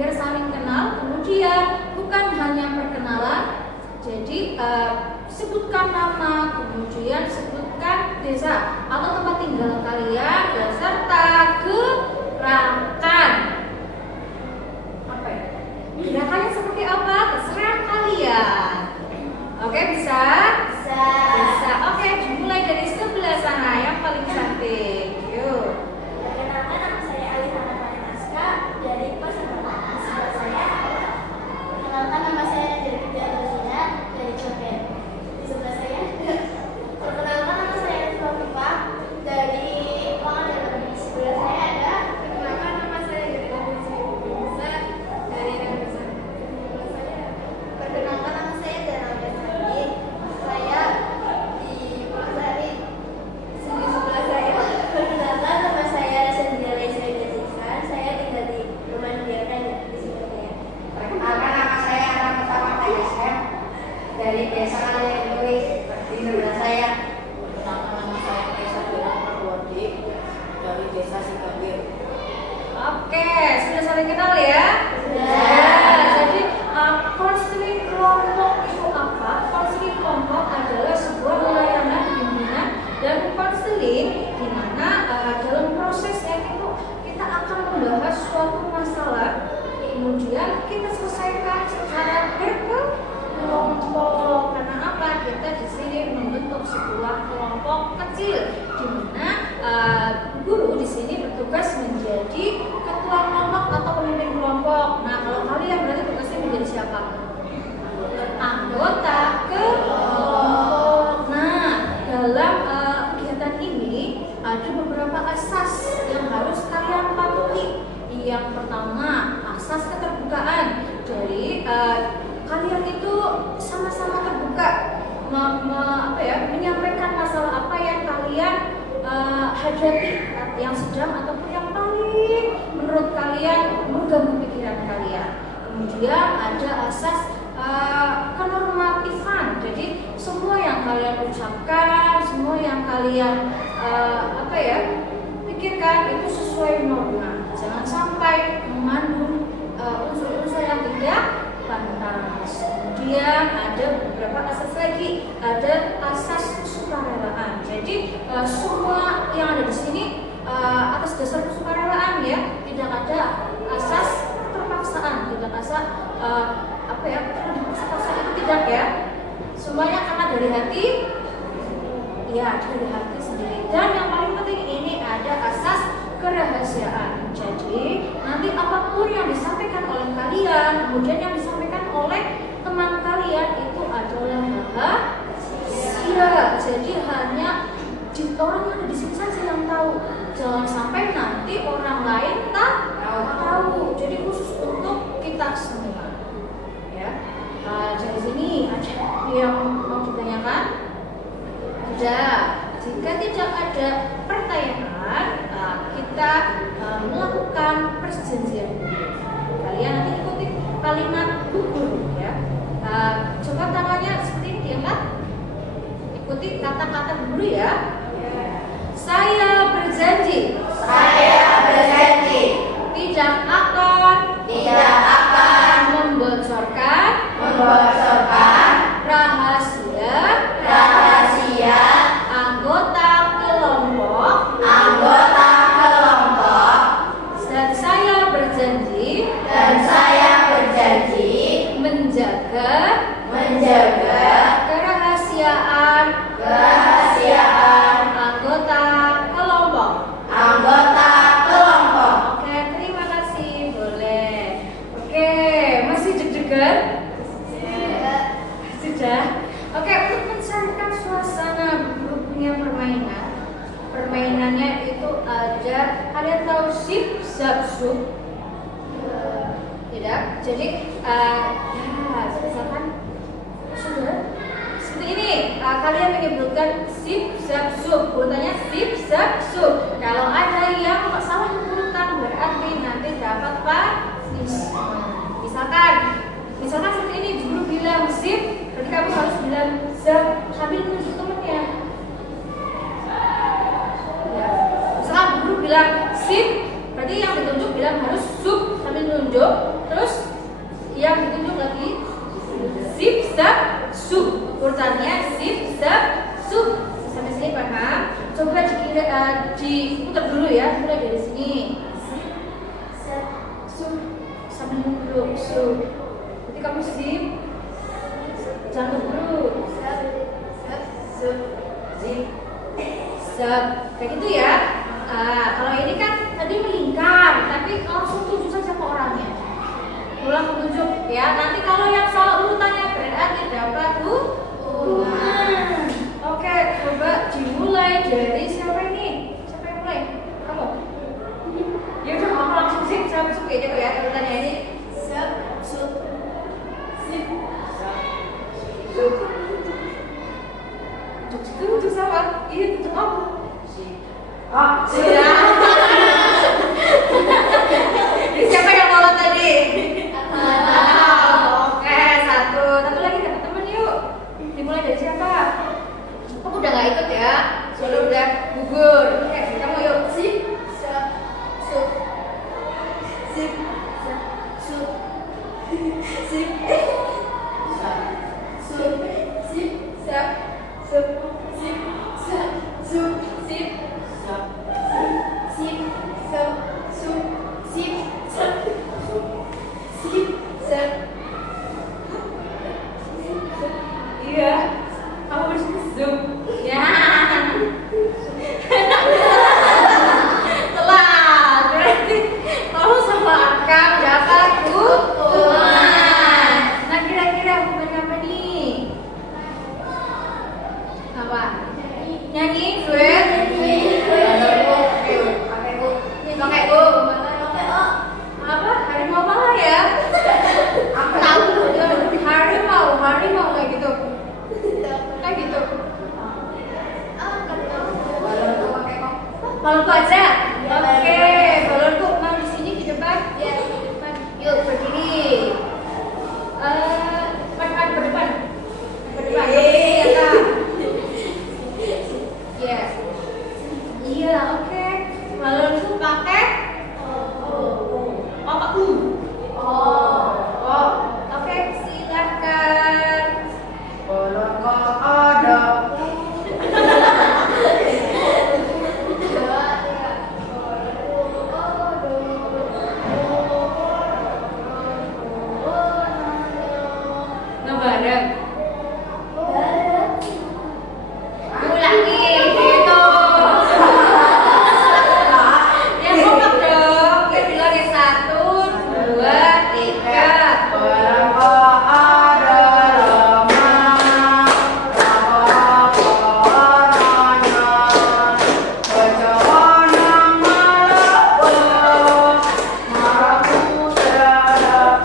biar saling kenal. Kemudian bukan hanya perkenalan, jadi sebutkan nama, kemudian sebutkan desa atau tempat tinggal kalian beserta gerakan. Apa ya? Gerakannya seperti apa? Terserah kalian. Oke, bisa? Bisa. Oke, dimulai dari sebelah sana yang paling cantik. Yuk. Perkenalkan, nama saya Alina Naska dari kelas 4. Sebelah saya. Perkenalkan, nama saya Dewi Rosina dari Coret. Di sebelah saya. Perkenalkan, nama saya Fafifah dari Pangandaran. Di sebelah saya ada. Perkenalkan, nama saya Dewi Rosina dari Ranggasan. Perkenalkan, nama saya Dana Besari. Saya di Pulasari. Di sebelah saya. Perkenalkan, nama saya Sendiri Sendirikan. Saya tinggal di rumah biarkan di sebelah saya. Perkenalkan, nama saya anak pertama TSM dari Desa Kaliantuis di sebelah saya. Perkenalkan, nama saya Kaisar Bilang Purwodi dari Desa Sigagir. Oke, sudah saling kenal ya? Sudah. Jadi konseling kelompok itu apa? Konseling kelompok adalah sebuah layanan bimbingan dan konseling di mana dalam prosesnya itu kita akan membahas suatu masalah, kemudian kita selesaikan secara berkelompok. Karena apa? Kita di sini membentuk sebuah kelompok kecil di mana guru di sini bertugas menjadi ketua kelompok atau pemimpin kelompok. Nah, kalau kalian berarti tugasnya menjadi siapa? Anggota kelompok. Nah, dalam kegiatan ini ada beberapa asas yang harus kalian patuhi. Yang pertama, asas keterbukaan. Jadi kalian itu sama-sama terbuka menyampaikan masalah apa yang kalian hadapi, yang sedang ataupun yang paling menurut kalian mengganggu pikiran kalian. Kemudian ada asas kenormatifan. Jadi semua yang kalian ucapkan, semua yang kalian pikirkan itu sesuai norma. Jangan sampai mengandung unsur-unsur yang tidak pantas. Kemudian ada beberapa asas lagi, ada asas kesukarelaan. Jadi semua yang ada di sini atas dasar kesukarelaan ya, tidak ada asas terpaksaan, tidak asas terpaksa itu tidak ya. Semuanya karena dari hati, ya dari hati sendiri. Dan yang paling penting ini ada asas kerahasiaan. Jadi nanti apapun yang disampaikan oleh kalian, kemudian yang disampaikan oleh teman kalian itu adalah rahasia. Jadi hanya orang yang ada di sini saja yang tahu. Jangan sampai nanti orang lain tak tahu. Jadi khusus untuk kita semua. Ya. Dari sini ada yang mau ditanyakan? Tidak. Jika tidak ada pertanyaan, kita melakukan perjanjian. Kalian nanti ikuti kalimat gugur ya. Coba tangannya seperti ini diangkat. Ikuti kata-kata guru ya. Saya berjanji. Tidak akan membocorkan rahasia anggota kelompok. Dan saya berjanji menjaga kerahasiaan anggota kelompok. Oke, terima kasih. Boleh. Oke, masih deg-degan? Sudah. Oke, untuk mencairkan suasana guru punya permainan. Permainannya itu ada, kalian tahu sip zap sup? Tidak. Jadi misalkan sudah seperti ini, kalian menyebutkan sip zap sup, urutannya sip zap sup. Kalau ada yang salah urutan berarti nanti dapat misalkan seperti ini, guru bilang sip, berarti kamu harus bilang zap sambil menunjuk temennya. Ya. Misalkan guru bilang sip, berarti yang ditunjuk bilang harus sup sambil menunjuk. Terus sub, sub. Urutannya sip, sub, sub. Sampai sini paham? Coba diputar dulu ya, mulai dari sini. Sub, sub, Sambil dulu, sub. Nanti kamu sip, jangan dulu. sub, sub, Sub, zip, sub. Kayak gitu ya. Kalau ini kan tadi melingkar, tapi langsung tuju saja ke orangnya. Ulang tunjuk ya. Nanti kalau yang salah urutannya berarti dapat hukuman. Oke, coba dimulai dari siapa ini? Siapa yang mulai? Kamu? Ya udah, kamu langsung sip, saya masuk aja ya urutannya ini. sub, sub, sip, Sub. Tujuh sama. Iya, tujuh kamu. Oh, Sudah. Ini siapa yang mau tadi? Oke, satu lagi dapat teman yuk. Dimulai dari siapa? Kamu udah nggak ikut ya? Soalnya udah gugur. Oke, kamu yuk. sip, sub, sub, sip, sub, sip, sub, sip, Siap. Sub. sip, sub, sub, Sip. sip, sub, sub, sip, sub, sip, Sip. Iya. Kamu bersih zoom. Ya. Telat. Berarti kamu sama Akang dapat hukuman. Nah, kira-kira hukuman apa nih? Apa? Nyanyi, duet? Pakai bu. Apa? Harimau malah ya? Tahu harimau kayak gitu. Kayak gitu. Balonku aja. Oke, balonku mau di sini di depan. Ya, di depan. Yuk berdiri. Depan ke depan. Ke depan. Iya, Kak. Ya. Iya, oke. Balonku pakai apa? Oh. Oke, silakan. bolong kok ada. Nggak bareng. Ulangi gitu. Ya kompak dong. Ya bilang ya 1, 2, 3. Bolong kok ada lemah. Apa orangnya? Bagaimana malah marahku terhadap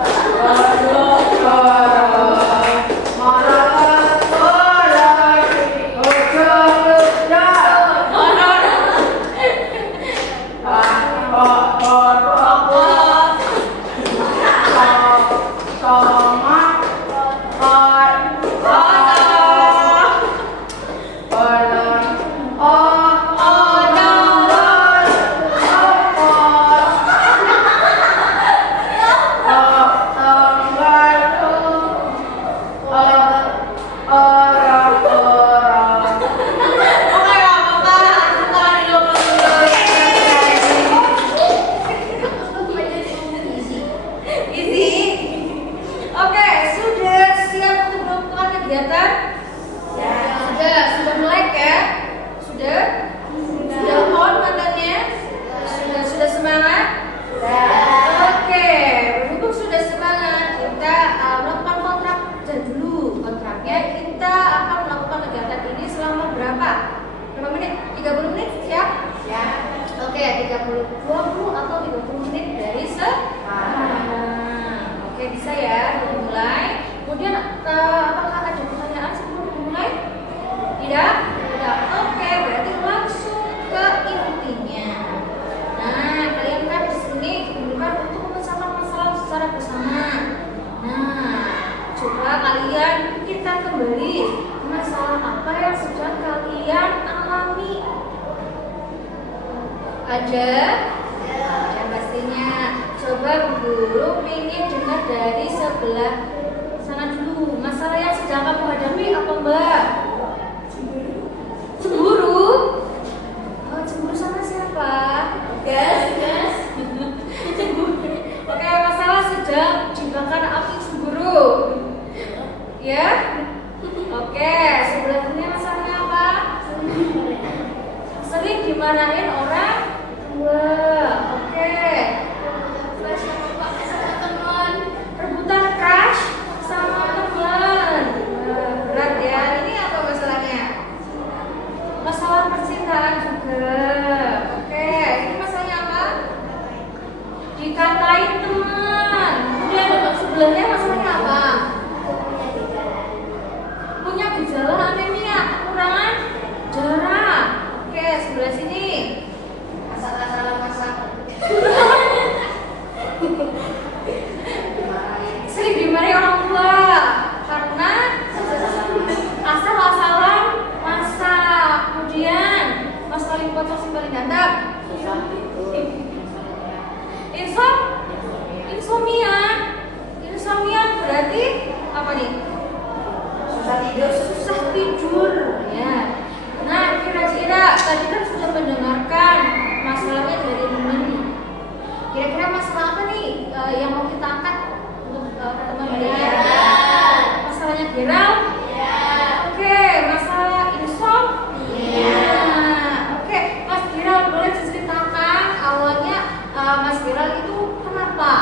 Oke, sudah siap untuk melakukan kegiatan? Sudah melek ya? Sudah on matanya? Sudah semangat? Oke, berhubung sudah semangat, kita melakukan kontrak dulu. Kontraknya kita akan melakukan kegiatan ini selama berapa menit? 30 menit, siap? Oke, 30, 20 atau 30 menit dari sekarang. Oke, bisa ya, dimulai. Kemudian apakah ada pertanyaan sebelum dimulai? Tidak? Tidak. Oke, berarti langsung ke intinya. Nah, kalian kan di sini dibutuhkan untuk memecahkan masalah secara bersama. Nah, coba kalian pikirkan kembali masalah apa yang sedang kalian alami. Ada pastinya. Coba Bu Guru ingin dengar dari sebelah sana dulu. Masalah yang sedang Mbak? Cemburu? Oh, cemburu sama siapa? Gas. Oke, masalah sedang dibakar api cemburu. Ya? Oke, sebelah sini masalahnya apa? Sering dimarahin orang tua. Oke. Rebutan crush sama teman. Berat ya. Ini apa masalahnya? Masalah percintaan juga. Oke, ini masalahnya apa? Dikatain teman. Kemudian sebelahnya masalahnya apa? Punya gejala anemia, kekurangan darah. Oke, sebelah sini. Asal-asalan masak. Sering dimarahi orang tua karena asal-asalan masak. Kemudian Mas paling pocong si paling ganteng. susah tidur, Insomnia berarti apa nih? Susah tidur ya. Nah, kira-kira tadi kan sudah mendengarkan masalahnya dari teman. Kira-kira masalah apa nih yang mau kita angkat untuk teman belajar? Masalahnya viral? Oke, masalah insomnia. Oke, Mas Viral boleh diceritakan awalnya Mas Viral itu kenapa?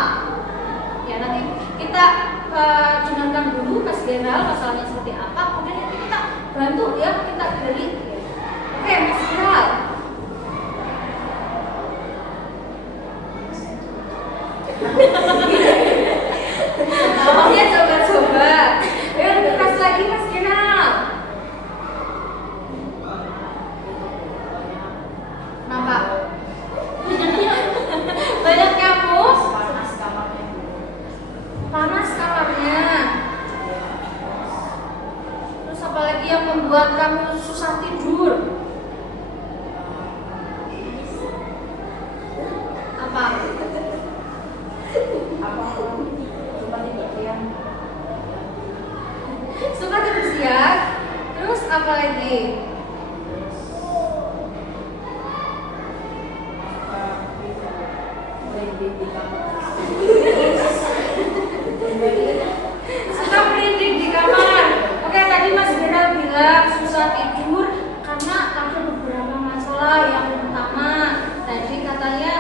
Ya, nanti kita dengarkan dulu Mas Viral masalahnya seperti apa, kemudian nanti kita bantu ya, kita gali. Oke, Mas Viral. Awalnya coba-coba. Ya, keras lagi Mas Viral. Kenapa? Banyak nyamuk. panas kamarnya. Panas kamarnya. Terus apa lagi yang membuat kamu susah tidur? Apa? Suka tidur siang. Suka tidur siang. Terus apa lagi? Merinding di kamar. Suka merinding di kamar. Oke, tadi Mas Viral bilang susah tidur karena ada beberapa masalah. Yang pertama tadi katanya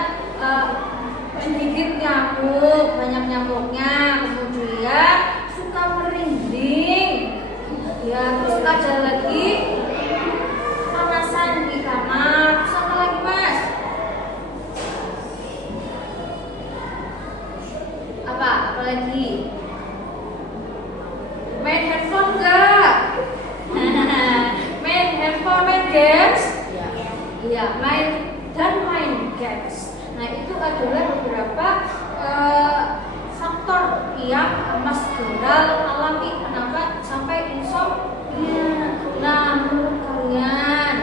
digigit nyamuk, banyak nyamuknya, kemudian suka merinding. Ya, terus ada lagi panasan di kamar. Terus apa lagi Mas? Apa lagi? Main handphone enggak? Main handphone, main games? Iya, main games. Nah, itu adalah beberapa faktor yang Mas Viral alami. Kenapa sampai insomnia? Nah, menurut kalian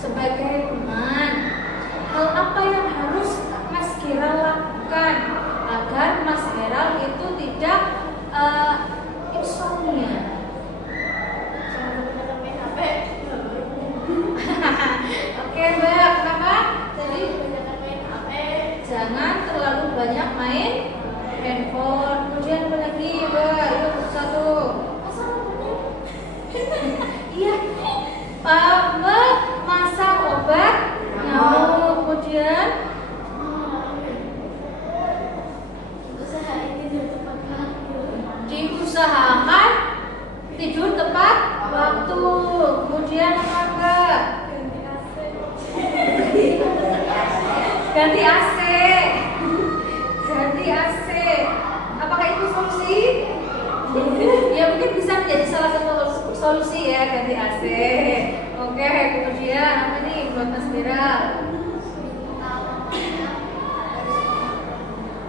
sebagai teman, hal apa yang harus Mas Viral lakukan agar Mas Viral itu tidak insomnia? Oke Mbak, kenapa? Jangan terlalu banyak main handphone. Kemudian apa lagi Mbak? Yuk satu. Iya. Memasang obat nyamuk. Kemudian diusahakan tidur tepat waktu. Kemudian apa Mbak? Ganti AC. Apakah itu solusi? Ya, mungkin bisa menjadi salah satu solusi ya, ganti AC. Oke, kemudian apa nih buat Mas Viral?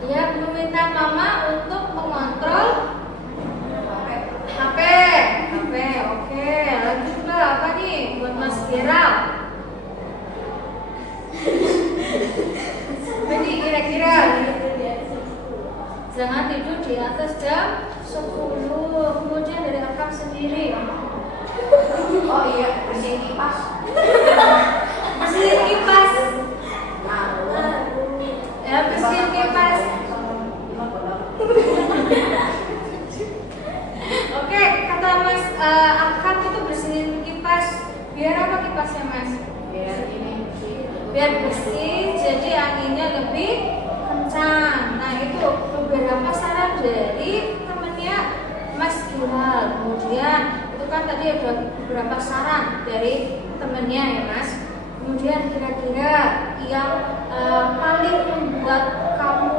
Ya, meminta mama untuk mengontrol HP. Oke, lagi juga apa nih buat Mas Viral? Jadi kira-kira jangan tidur di atas jam 10. Kemudian dari rekam sendiri. bersihin kipas. Bersihin kipas. Nah, Ya, bersihin kipas. Oke, kata Mas Akad itu bersihin kipas. Biar apa kipasnya, Mas? biar ini Biar bersih, jadi anginnya lebih kencang. Nah, itu beberapa saran dari temennya Mas Giral. Kemudian itu kan tadi ada beberapa saran dari temennya ya, Mas. Kemudian kira-kira yang paling membuat kamu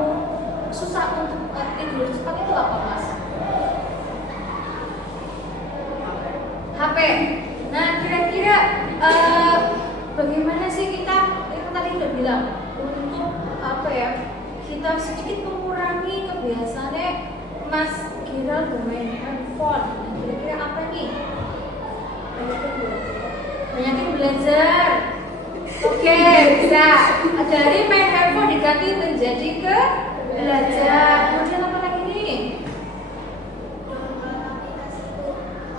susah untuk tidur cepat itu apa, Mas? HP. Nah, kira-kira bagaimana sih kita itu tadi udah bilang untuk apa ya? Kita sedikit mengurangi kebiasaannya Mas Giral bermain handphone. Nah, kira-kira apa nih? Banyakin belajar. Oke, bisa. Dari main handphone diganti menjadi ke belajar. Kemudian apa lagi nih?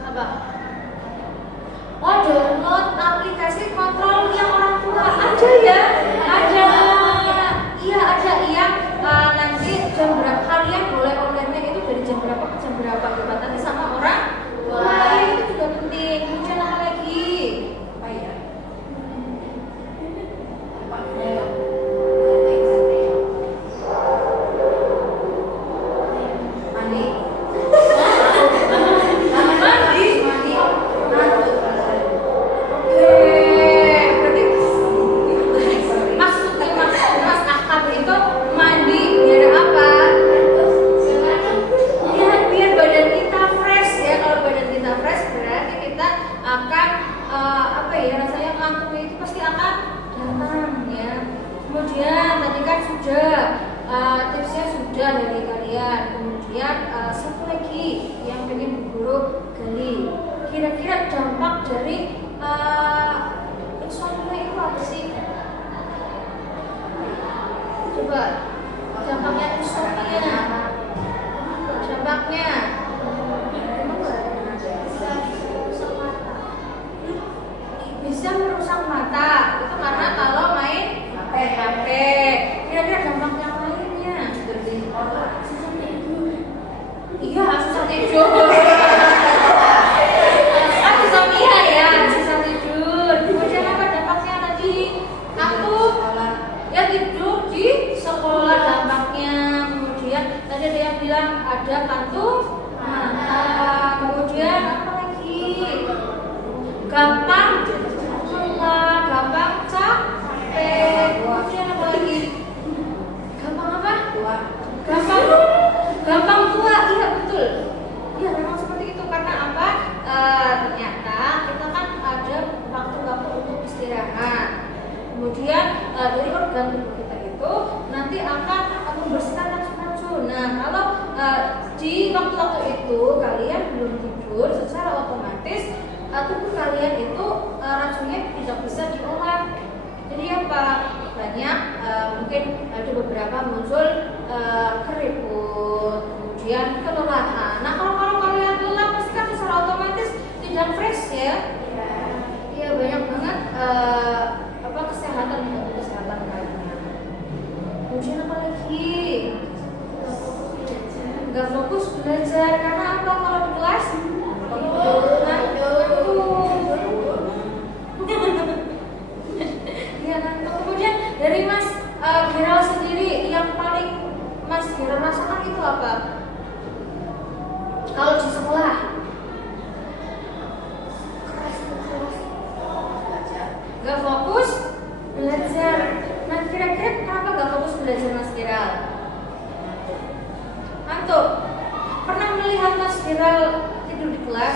Apa? Oh, download aplikasi kontrol yang orang tua. Ada ya? Ada. Iya, ada yang nanti jam berapa kalian boleh online-nya itu dari jam berapa ke jam berapa dibatasi sama orang tua. Itu juga penting. Kemudian apa lagi? apa ya? Mandi. Mandi. Berarti maksudnya Mas Ahmad itu mandi biar apa? Ya, biar badan kita fresh ya. Kalau badan kita fresh berarti kita akan apa ya, rasanya ngantuknya itu pasti akan datang ya. Kemudian tadi kan sudah tipsnya sudah dari kalian. Kemudian satu lagi yang pengen guru gali. Kira-kira dampak dari insomnia itu apa sih? Coba dampaknya insomnia. Dampaknya bisa merusak mata. Itu karena kalau main HP. Kira-kira dampak yang lainnya? Iya, susah tidur. Kan insomnia ya, susah tidur. Kemudian apa dampaknya tadi? Ngantuk. Ya, tidur di sekolah dampaknya. Kemudian tadi ada yang bilang ada kantuk mata. Kemudian apa lagi? Gampang lelah, gampang capek. Kemudian apa lagi? Gampang apa? Gampang tua. Iya, betul. Iya, memang seperti itu. Karena apa? Ternyata kita kan ada waktu-waktu untuk istirahat. Kemudian dari organ tubuh kita itu nanti akan membersihkan racun-racun. Nah, kalau di waktu-waktu itu kalian belum tidur, secara otomatis tubuh kalian itu racunnya tidak bisa diolah. Jadi apa? Banyak mungkin ada beberapa muncul keriput, kemudian kelelahan. Nah, kalau kalian lelah pasti kan secara otomatis tidak fresh ya. Iya, banyak banget kesehatan kalian. Kemudian apa lagi? Nggak fokus belajar karena apa? Kalau di kelas iya, ngantuk. Kemudian dari Mas Giral sendiri yang paling Mas Giral rasakan itu apa? Kalau di sekolah nggak fokus belajar. Nah, kira-kira kenapa nggak fokus belajar, Mas Giral? Ngantuk. Pernah melihat Mas Giral tidur di kelas?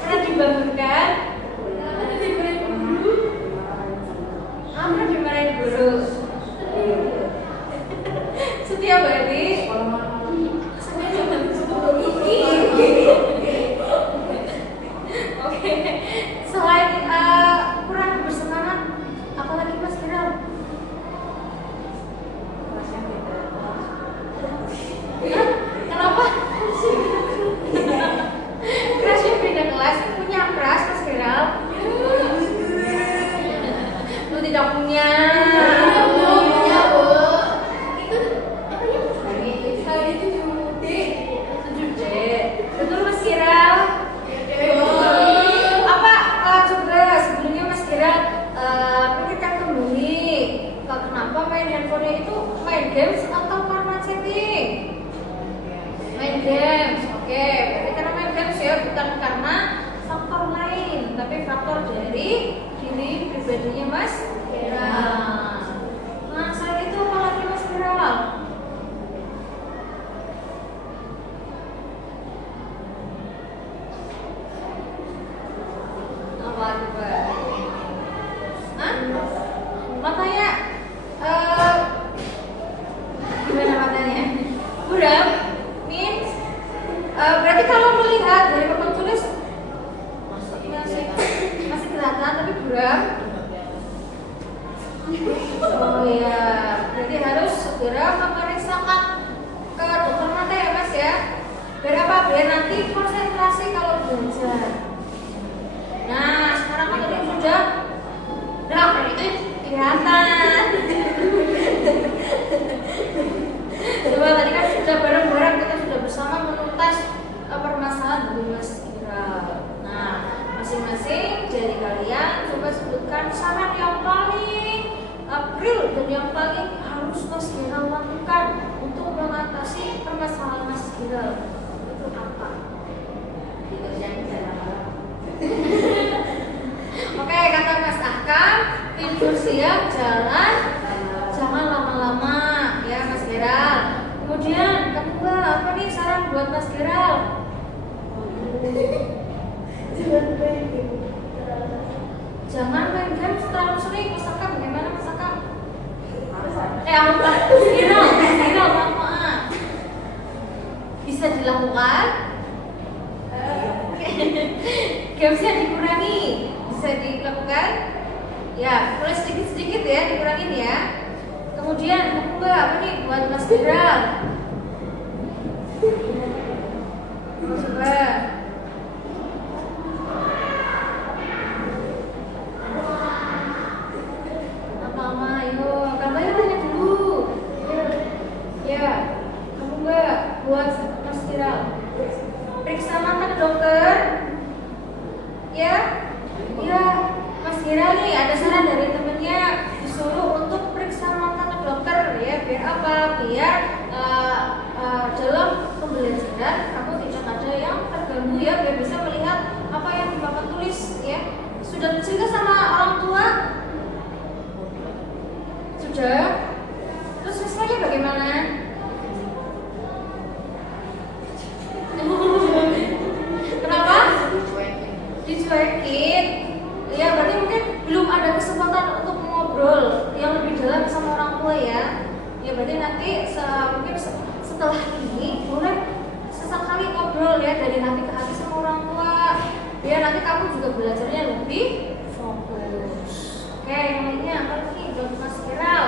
Pernah dibangunkan? Pernah dimarahin guru? Setiap hari? Oke. Selain kurang bersemangat, apalagi Mas Giral? Kenapa? ya, bukan karena faktor lain, tapi faktor dari diri pribadinya Mas Geral. Nah, selain itu apa lagi Mas Geral? Apa coba? Hah? Matanya gimana matanya? Buram means berarti kalau melihat dari papan tulis masih kelihatan tapi buram. Oh iya, berarti harus segera memeriksakan ke dokter mata ya Mas ya. Biar apa? Biar nanti konsentrasi kalau belajar. Nah, sekarang kan tadi sudah itu kelihatan. Coba tadi kan sudah bareng-bareng kita sudah bersama menuntas permasalahan dari Mas Geral. Nah, masing-masing dari kalian coba sebutkan saran yang paling real dan yang paling harus Mas Geral lakukan untuk mengatasi permasalahan Mas Geral. Itu apa? Oke, kata Mas Akam, tidur siang, jangan lama-lama ya Mas Geral. Kemudian kedua, apa nih saran buat Mas Geral? Jangan main game terlalu sering. Mas Akam, bagaimana Mas Akam? Mas Geral, maaf. Bisa dilakukan? Gamesnya dikurangi, bisa dilakukan? Ya, mulai sedikit-sedikit ya, dikurangin ya. Kemudian kedua, apa nih buat Mas Geral? Coba. Apa-apa, ayo. Kamu tanya dulu. Ya, kamu Mbak, buat Mas Geral. Periksa mata ke dokter. Ya, ya. Mas Geral nih ada saran dari temennya disuruh untuk periksa mata ke dokter ya, biar apa? Biar dalam pembelajaran kamu tidak ada yang terganggu ya, biar bisa melihat apa yang Bapak tulis ya. Sudah cerita sama orang tua? Sudah? Terus responnya bagaimana? Kenapa? Dicuekin. Ya, berarti mungkin belum ada kesempatan untuk ngobrol yang lebih dalam sama orang tua ya. Ya, berarti nanti mungkin setelah ini boleh sesekali ngobrol ya dari hati ke hati sama orang tua. Biar nanti kamu juga belajarnya lebih fokus. Oke, yang lainnya apa lagi buat Mas Geral?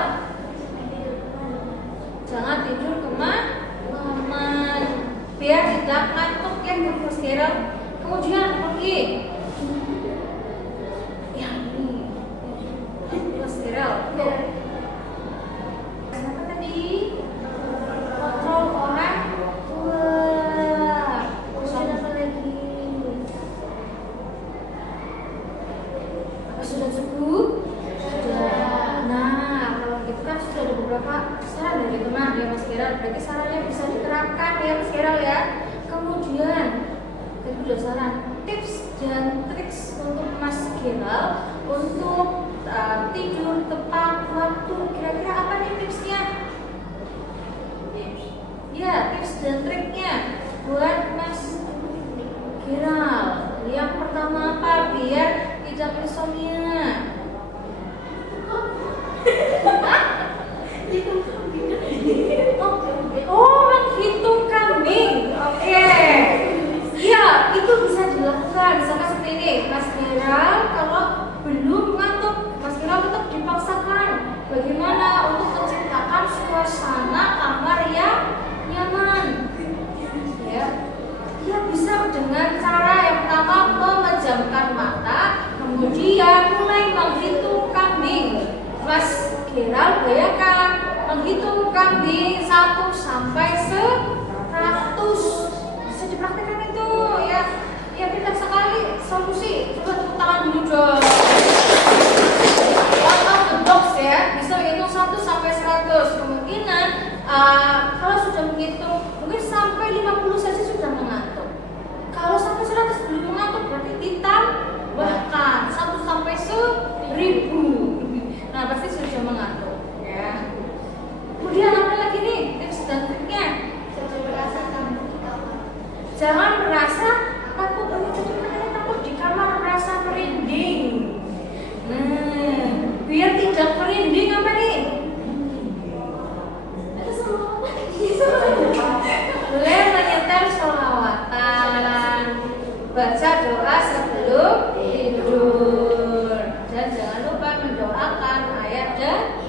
Jangan tidur kemalaman. Biar tidak ngantuk ya Mas Geral. Kemudian lagi Mas Geral, kenapa tadi? Kontrol orang tua. Kemudian apa lagi? Apa sudah cukup? Sudah. Nah, kalau gitu kan sudah ada beberapa saran dari teman ya Mas Geral. Berarti sarannya bisa diterapkan ya Mas Geral ya. Kemudian tadi sudah saran tips dan triks untuk Mas Geral untuk tidur tepat waktu. Kira-kira apa nih tipsnya? Ya, tips dan triknya buat Mas Geral. Yang pertama apa? Biar tidak insomnia. Oh, menghitung kambing. Oke. Iya, itu bisa dilakukan. Misalkan seperti ini, Mas Geral kalau belum ngantuk, Mas Geral tetap dipaksakan bagaimana untuk menciptakan suasana kamar yang nyaman. Ya, dia bisa dengan cara yang pertama memejamkan mata, kemudian mulai menghitung kambing. Mas Geral bayangkan menghitung kambing 1 sampai 100. Bisa dipraktikkan itu ya. Ya, pintar sekali solusi. Coba tepuk tangan dulu dong. Out of the box ya. Bisa menghitung 1 sampai 100. Kemungkinan kalau sudah menghitung mungkin sampai 50 saja sudah mengantuk. Kalau sampai 100 Jangan merasa takut jadi kalian takut di kamar merasa merinding. Biar tidak merinding apa nih? Boleh menyetel sholawatan, baca doa sebelum tidur, dan jangan lupa mendoakan ayat dan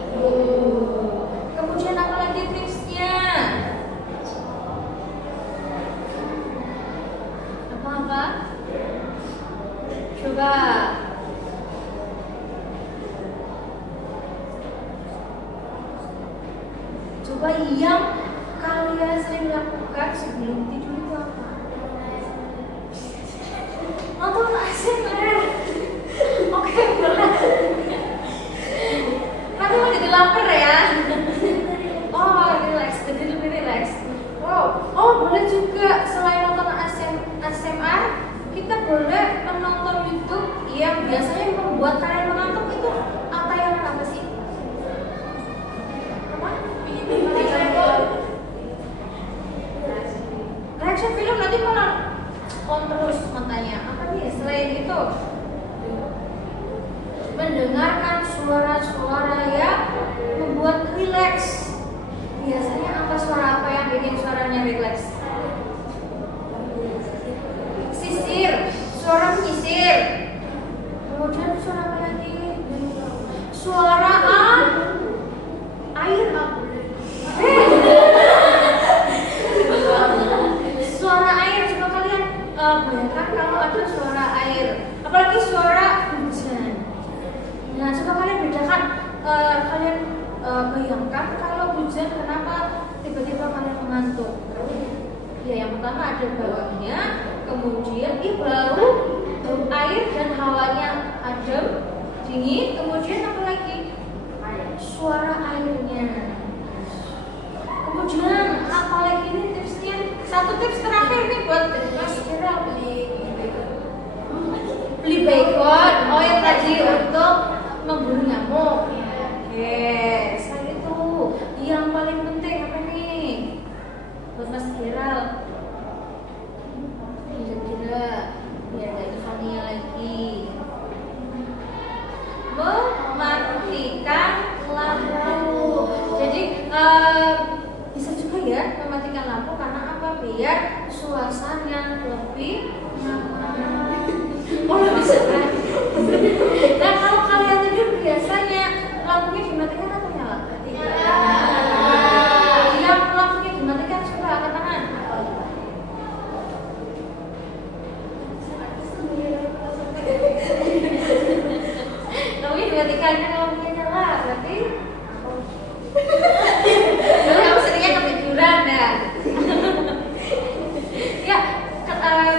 kemudian apa lagi tipsnya? Apa? Coba. Coba yang kalian sering lakukan sebelum tidur itu apa? Nonton ASMR. Oke, boleh. Nanti mau jadi lapar ya. Oh, relax, jadi lebih relax. Wow. Oh, boleh juga selain nonton ASMR, kita boleh menonton YouTube yang biasanya membuat kalian mengantuk itu tayangan apa sih? Reaction film nanti malah on terus matanya. Apa nih selain itu? Mendengarkan suara-suara yang membuat rileks. Biasanya apa suara apa yang bikin suaranya rileks? Sisir, suara menyisir. Kemudian suara apa lagi? Suara air. Suara air, coba kalian bayangkan kalau ada suara air, apalagi suara hujan. Nah, coba kalian bedakan, kalian bayangkan kalau hujan kenapa tiba-tiba kalian mengantuk. Ya, yang pertama ada baunya, kemudian bau air dan hawanya adem, dingin, kemudian apa lagi? Suara airnya. Kemudian apa lagi nih tipsnya? Satu tips terakhir nih buat Mas Kira, beli bacon. Oh, yang tadi untuk membunuh nyamuk. Oke, selain itu yang paling penting apa nih buat Mas Kira? Kira-kira biar gak insomnia lagi. Mematikan lampu. Jadi bisa juga ya mematikan lampu karena apa? Biar suasana lebih nyaman. Oh, bisa kan? Nah, kalau kalian tidur biasanya lampunya dimatikan atau nyala? Yang lampunya dimatikan coba angkat tangan. Lampunya dimatikan kan lampunya nyala, berarti kamu seringnya ketiduran ya. Ya,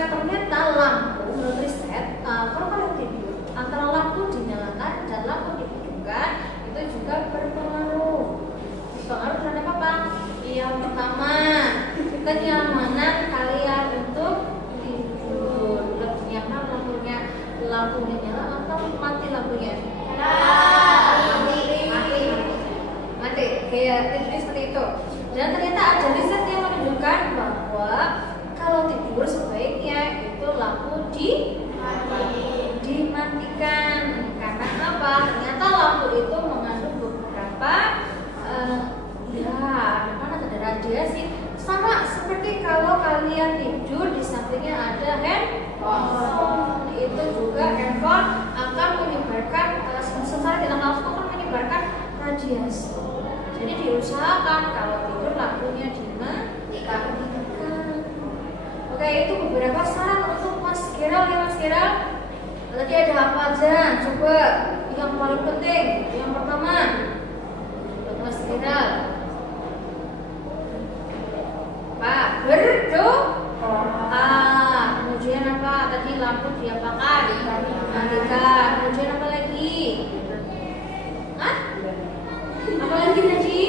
ternyata lampu menurut riset, kalau kalian tidur antara lampu dinyalakan dan lampu dihidupkan itu juga berpengaruh. Berpengaruh terhadap apa? Yang pertama, kenyamanan kalian untuk tidur. Lebih nyaman lampunya nyala atau mati lampunya? Mati. Kayak tidur seperti itu. Dan ternyata ada riset yang menunjukkan bahwa kalau tidur sebaiknya itu lampu dimatikan. Karena apa? Ternyata lampu itu mengandung beberapa ada radiasi. Sama seperti kalau kalian tidur di sampingnya ada handphone. Itu juga handphone akan menyebarkan secara tidak langsung akan menyebarkan radiasi. Jadi diusahakan kalau tidur lampunya dimatikan. Oke, itu beberapa saran untuk Mas Gerald ya Mas Gerald. Tadi ada apa aja? Coba yang paling penting. Yang pertama untuk Mas Gerald, Pak, berdoa. Kemudian apa? Tadi lampu diapakan? Matikan. Kemudian apa lagi? Apa lagi tadi?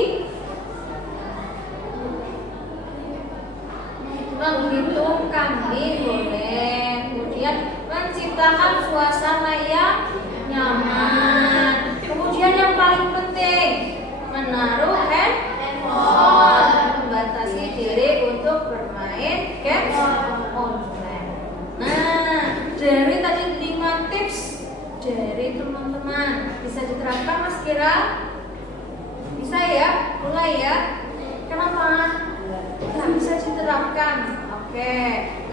Menghitung kambing boleh. Kemudian menciptakan suasana yang nyaman. Kemudian yang paling penting menaruh handphone, membatasi diri untuk bermain game bisa diterapkan Mas Kira? Bisa ya? Mulai ya? Kenapa? Nggak bisa diterapkan. Oke.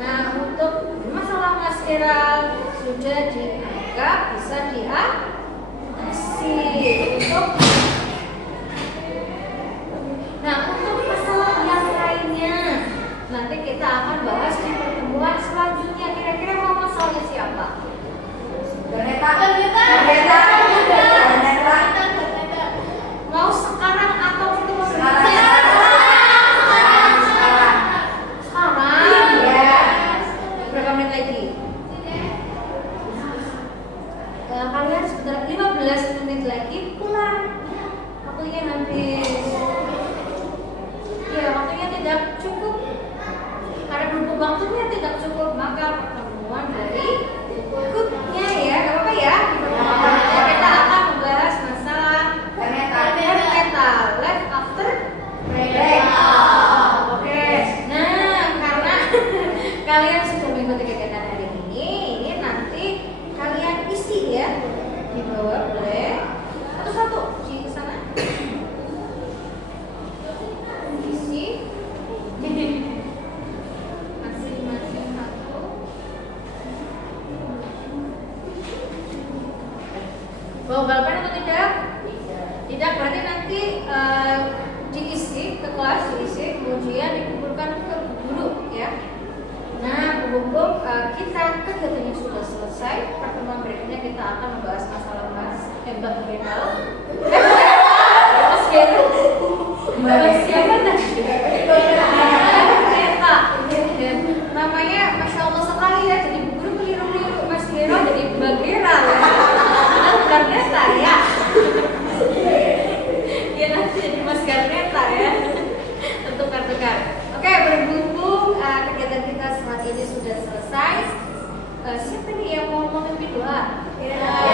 Nah, untuk masalah Mas Kira sudah dianggap bisa diatasi. Untuk masalah yang lainnya nanti kita akan bahas di pertemuan selanjutnya. Kira-kira mau masalahnya siapa? Mau sekarang atau pertemuan berikutnya? Sekarang? Berapa menit lagi? Kalian sebentar 15 menit lagi pulang. Waktunya habis. Ya, waktunya tidak cukup. Karena berhubung waktunya tidak cukup, maka pertemuan berikutnya ya, gak apa-apa ya. Kita akan membahas masalah Permeta life after breakup. Oke. Nah, karena kalian sudah mengikuti kegiatan hari ini nanti kalian isi ya di bawah, boleh satu-satu di sana. Isi masing-masing satu. Bawa balpen atau tidak? Tidak, berarti nanti diisi ke kelas, diisi kemudian dikumpulkan ke guru ya. Nah, berhubung kita kegiatannya sudah selesai, pertemuan berikutnya kita akan membahas masalah Mbak Renal. Mas Gero, Mbak siapa tadi? Ternyata namanya Masya Allah sekali ya, jadi guru keliru-keliru. Mas Gero jadi Mbak Gera ya. Garneta ya. Dia nanti jadi Mas Garneta ya. Tukar-tukar. Oke, berhubung kegiatan kita saat ini sudah selesai. Siapa nih yang mau memimpin doa? Ya.